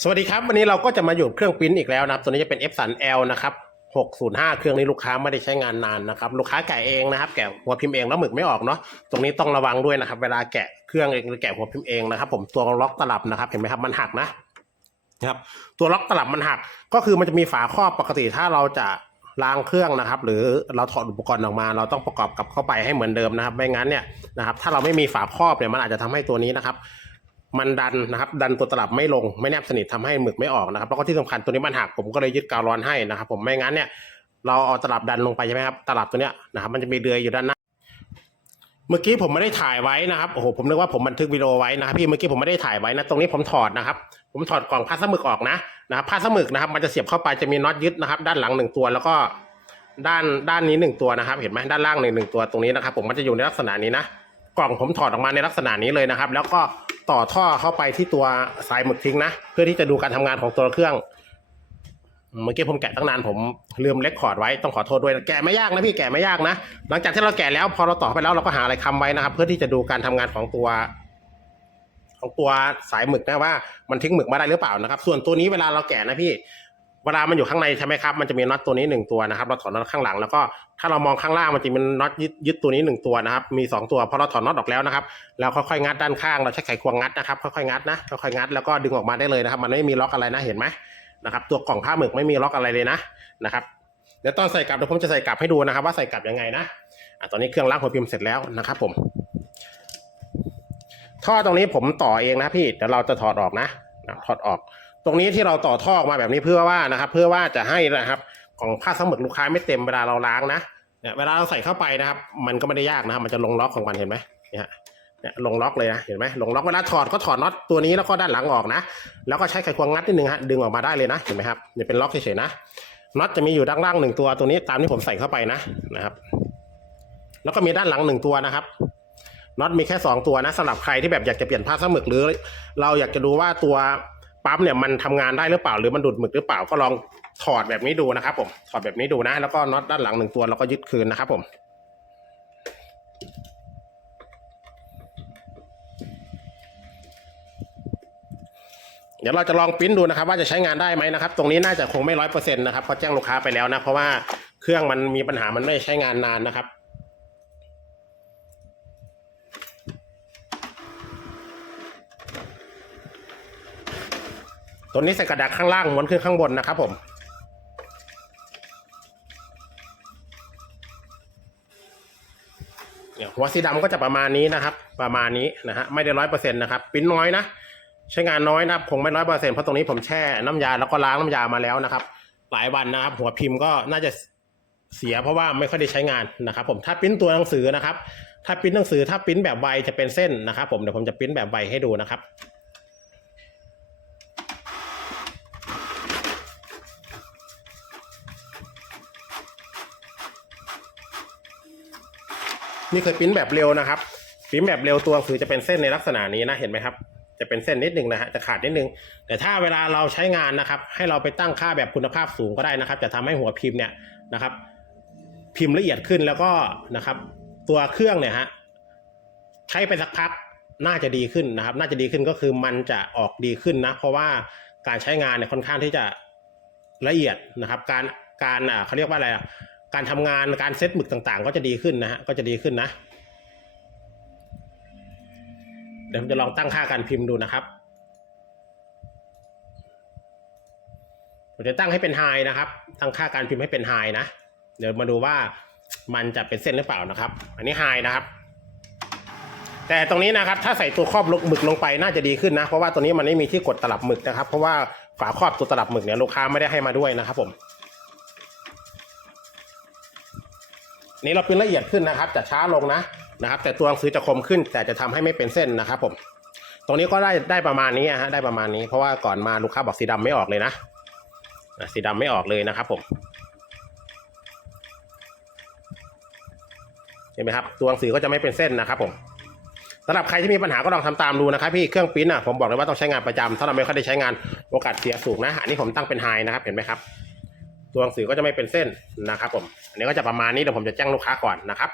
สวัสดีครับ วันนี้เราก็จะมาอยู่เครื่องปริ้นอีกแล้วนะครับ ตัวนี้จะเป็น F 3 L นะครับ605 เครื่องนี้ลูกค้าไม่ได้ใช้งานนานนะครับ ลูกค้าแกะเองนะครับ แกะหัวพิมพ์เองแล้วหมึกไม่ออกเนาะตรงนี้ต้องระวังด้วยนะครับ เวลาแกะเครื่องเองหรือแกะหัวพิมพ์เองนะครับ ผมตัวล็อกตลับนะครับ เห็นไหมครับมันหักนะนะครับ ตัวล็อกตลับมันหัก ก็คือมันจะมีฝาครอบปกติถ้าเราจะล้างเครื่องนะครับ หรือเราถอดอุปกรณ์ออกมา เราต้องประกอบกลับเข้าไปให้เหมือนเดิมนะครับไม่งั้นเนี่ยนะครับ ถ้าเราไม่มีฝาครอบเนี่ยมันอาจจะทำให้ตัวนี้นะครับ มันดันนะครับ ดันตัวตลับไม่ลงไม่แนบสนิททำให้หมึกไม่ออกนะครับแล้วก็ที่สำคัญตัวนี้มันหักผมก็เลยยึดกาวร้อนให้นะครับ ผมไม่งั้นเนี่ยเราเอาตลับดันลงไปใช่ไหมครับตลับตัวเนี้ยนะครับ มันจะมีเดือยอยู่ด้านหน้าเมื่อกี้ผมไม่ได้ถ่ายไว้นะครับโอ้โหผมนึกว่าผมบันทึกวิดีโอไว้นะครับพี่เมื่อกี้ผมไม่ได้ถ่ายไว้นะตรงนี้ผมถอดนะครับ ผมถอดกล่องผ้าสมึกออกนะนะครับผ้าสมึกนะครับ มันจะเสียบเข้าไปจะมีน็อตยึดนะครับ ด้านหลังหนึ่งตัวแล้วก็ด้านด้านนี้หนึ่งตัวนะครับ เห็นไหมด้านล่างหนึ่งหนึ่งตัวตรงนี้นะครับ ผมมันจะอยู่ในลักษณะนี้นะกล่องผมถอดออกมาในลักษณะนี้เลยนะครับ แล้วก็ ต่อท่อเข้าไปที่ตัวสายหมึกทิ้งนะ เพื่อที่จะดูการทำงานของตัวเครื่อง เมื่อกี้ผมแกะตั้งนานผมลืมเล็กคอร์ดไว้ต้องขอโทษด้วยนะแกะไม่ยากนะพี่แกะไม่ยากนะ หลังจากที่เราแกะแล้วพอเราต่อไปแล้วเราก็หาอะไรคำไว้นะครับ เพื่อที่จะดูการทำงานของตัว ของตัวสายหมึกนะว่า มันทิ้งหมึกมาได้หรือเปล่านะครับ ส่วนตัวนี้เวลาเราแกะนะพี่ เวลามันอยู่ข้างในใช่ไหมครับมันจะมีน็อตตัวนี้หนึ่งตัวนะครับเราถอดน็อตข้างหลังแล้วก็ถ้าเรามองข้างล่างมันจะมีน็อตยึดยึดตัวนี้หนึ่งตัวนะครับมีสองตัวพอเราถอดน็อตออกแล้วนะครับเราค่อยๆงัดด้านข้างเราใช้ไขควงงัดนะครับค่อยๆงัดนะค่อยๆงัดแล้วก็ดึงออกมาได้เลยนะครับ มันไม่มีล็อกอะไรนะเห็นไหมนะครับตัวกล่องผ้าหมึกไม่มีล็อกอะไรเลยนะนะครับเดี๋ยวตอนใส่กลับเดี๋ยวผมจะใส่กลับให้ดูนะครับ ว่าใส่กลับยังไงนะอะตอนนี้เครื่องล้างหัวพิมพ์เสร็จแล้วนะครับ ผมท่อตรงนี้ผมต่อเองนะพี่เดี๋ยวเราจะถอดออกนะถอดออก ตรงนี้ที่เราต่อท่อออกมาแบบนี้เพื่อว่านะครับ เพื่อว่าจะให้นะครับของผ้าสมุดลูกค้าไม่เต็มเวลาเราล้างนะเนี่ยเวลาเราใส่เข้าไปนะครับ มันก็ไม่ได้ยากนะครับมันจะลงล็อกของมันเห็นไหมเนี่ยเนี่ยลงล็อกเลยนะเห็นไหมลงล็อกเวลาถอดก็ถอดน็อตตัวนี้แล้วก็ด้านหลังออกนะ แล้วก็ใช้ไขควงงัดนิดนึงฮะดึงออกมาได้เลยนะเห็นไหมครับเนี่ยเป็นล็อกเฉยๆนะน็อตจะมีอยู่ด้านล่างหนึ่งตัวตัวนี้ตามที่ผมใส่เข้าไปนะนะครับ แล้วก็มีด้านหลังหนึ่งตัวนะครับน็อตมีแค่สองตัวนะสำหรับใครที่แบบอยากจะเปลี่ยนผ้าสมึกหรือ เราอยากจะดูว่าตัว ปั๊มเนี่ยมันทำงานได้หรือเปล่า หรือมันดูดหมึกหรือเปล่าก็ลองถอดแบบนี้ดูนะครับ ผมถอดแบบนี้ดูนะ แล้วก็น็อตด้านหลังหนึ่งตัวแล้วก็ยึดคืนนะครับ ผมเดี๋ยวเราจะลองปิ้นดูนะครับ ว่าจะใช้งานได้ไหมนะครับ ตรงนี้น่าจะคงไม่ร้อยเปอร์เซ็นต์นะครับเพราะแจ้งลูกค้าไปแล้วนะ เพราะว่าเครื่องมันมีปัญหามันไม่ใช้งานนานนะครับ ตัวนี้ใส่กระดาษข้างล่างม้วนขึ้นข้างบนนะครับผมเนี่ยหัวสีดำก็จะประมาณนี้นะครับ ประมาณนี้นะฮะไม่ได้ร้อยเปอร์เซ็นต์นะครับปิ้นน้อยนะใช้งานน้อยนะครับคงไม่ร้อยเปอร์เซ็นต์เพราะตรงนี้ผมแช่น้ำยาแล้วก็ล้างน้ำยามาแล้วนะครับ หลายวันนะครับ หัวพิมพ์ก็น่าจะเสียเพราะว่าไม่ค่อยได้ใช้งานนะครับ ผมถ้าปิ้นตัวหนังสือนะครับ ถ้าปิ้นหนังสือถ้าปิ้นแบบใบจะเป็นเส้นนะครับ ผมเดี๋ยวผมจะปิ้นแบบใบให้ดูนะครับ นี่เคยปริ้นแบบเร็วนะครับปริ้นแบบเร็วตัวหนังสือจะเป็นเส้นในลักษณะนี้นะเห็นไหมครับ จะเป็นเส้นนิดนึงนะฮะจะขาดนิดนึงแต่ถ้าเวลาเราใช้งานนะครับ ให้เราไปตั้งค่าแบบคุณภาพสูงก็ได้นะครับ จะทำให้หัวพิมพ์เนี่ยนะครับ พิมพ์ละเอียดขึ้นแล้วก็นะครับ ตัวเครื่องเนี่ยฮะใช้ไปสักพักน่าจะดีขึ้นนะครับ น่าจะดีขึ้นก็คือมันจะออกดีขึ้นนะ เพราะว่าการใช้งานเนี่ยค่อนข้างที่จะละเอียดนะครับ การการอ่าเขาเรียกว่าอะไรอะ การทำงานการเซตหมึกต่างๆ ก็จะดีขึ้นนะฮะก็จะดีขึ้นนะ เดี๋ยวผมจะลองตั้งค่าการพิมพ์ดูนะครับผมจะตั้งให้เป็นไฮนะครับ ตั้งค่าการพิมพ์ให้เป็นไฮนะ เดี๋ยวมาดูว่ามันจะเป็นเส้นหรือเปล่านะครับ อันนี้ไฮนะครับ แต่ตรงนี้นะครับ ถ้าใส่ตัวครอบหมึกลงไปน่าจะดีขึ้นนะ เพราะว่าตัวนี้มันไม่มีที่กดตลับหมึกนะครับ เพราะว่าฝาครอบตัวตลับหมึกเนี่ยลูกค้าไม่ได้ให้มาด้วยนะครับผม นี่เราปริ้นละเอียดขึ้นนะครับ จะช้าลงนะนะครับ แต่ตัวหนังสือจะคมขึ้น แต่จะทำให้ไม่เป็นเส้นนะครับ ผม ตรงนี้ก็ได้ได้ประมาณนี้ฮะได้ประมาณนี้ เพราะว่าก่อนมาลูกค้าบอกสีดำไม่ออกเลยนะสีดำไม่ออกเลยนะครับ ผมเห็นไหมครับ ตัวหนังสือก็จะไม่เป็นเส้นนะครับ ผมสำหรับใครที่มีปัญหาก็ลองทำตามดูนะครับพี่เครื่องปิ้นอะผมบอกเลยว่าต้องใช้งานประจำถ้าเราไม่ค่อยได้ใช้งานโอกาสเสียสูงนะอันนี้ผมตั้งเป็นไฮนะครับ เห็นไหมครับ ตัวหนังสือก็จะไม่เป็นเส้นนะครับผม อันนี้ก็จะประมาณนี้เดี๋ยวผมจะแจ้งลูกค้าก่อนนะครับ